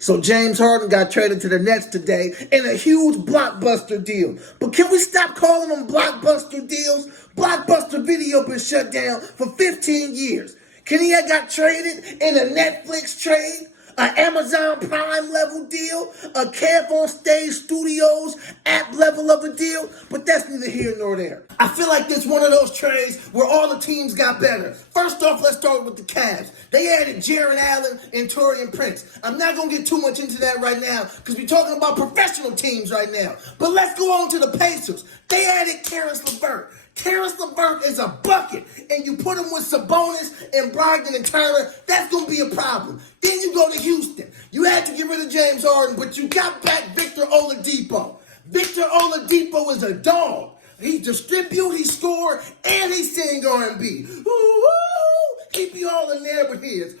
So James Harden got traded to the Nets today in a huge blockbuster deal. But can we stop calling them blockbuster deals? Blockbuster Video been shut down for 15 years. Can he have got traded in a Netflix trade? An Amazon Prime level deal? A Camp on Stage Studios app level of a deal? But that's neither here nor there. I feel like this one of those trades where all the teams got better. First off, let's start with the Cavs. They added Jaron Allen and Taurean Prince. I'm not going to get too much into that right now because we're talking about professional teams right now. But let's go on to the Pacers. They added Caris LeVert. Caris LeVert is a bucket, and you put him with Sabonis and Brogdon and Turner, that's going to be a problem. Then you go to Houston. You had to get rid of James Harden, but you got back Victor Oladipo. Victor Oladipo is a dog. He distribute, he score, and he sing R&B. Ooh, keep you all in there with his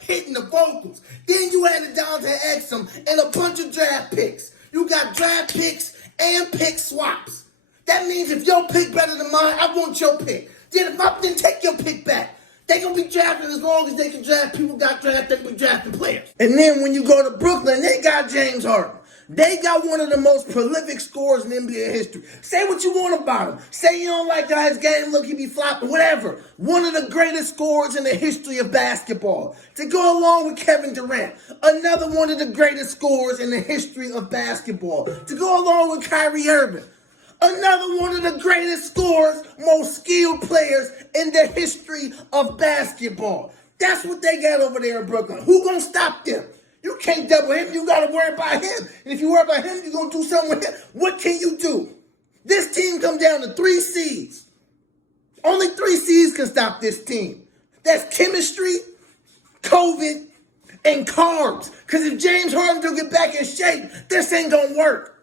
hitting the vocals. Then you added Dante Exum and a bunch of draft picks. You got draft picks and pick swaps. That means if your pick better than mine, I want your pick. Then if I didn't take your pick back, they gonna be drafting as long as they can draft. People got drafted, they can be drafting players. And then when you go to Brooklyn, they got James Harden. They got one of the most prolific scorers in NBA history. Say what you want about him. Say you don't like how his game look, he be flopping, whatever. One of the greatest scorers in the history of basketball. To go along with Kevin Durant. Another one of the greatest scorers in the history of basketball. To go along with Kyrie Irving. Another one of the greatest scorers, most skilled players in the history of basketball. That's what they got over there in Brooklyn. Who gonna stop them? You can't double him. You got to worry about him. And if you worry about him, you're going to do something with him. What can you do? This team comes down to 3 C's. Only 3 C's can stop this team. That's chemistry, COVID, and carbs. Because if James Harden don't get back in shape, this ain't going to work.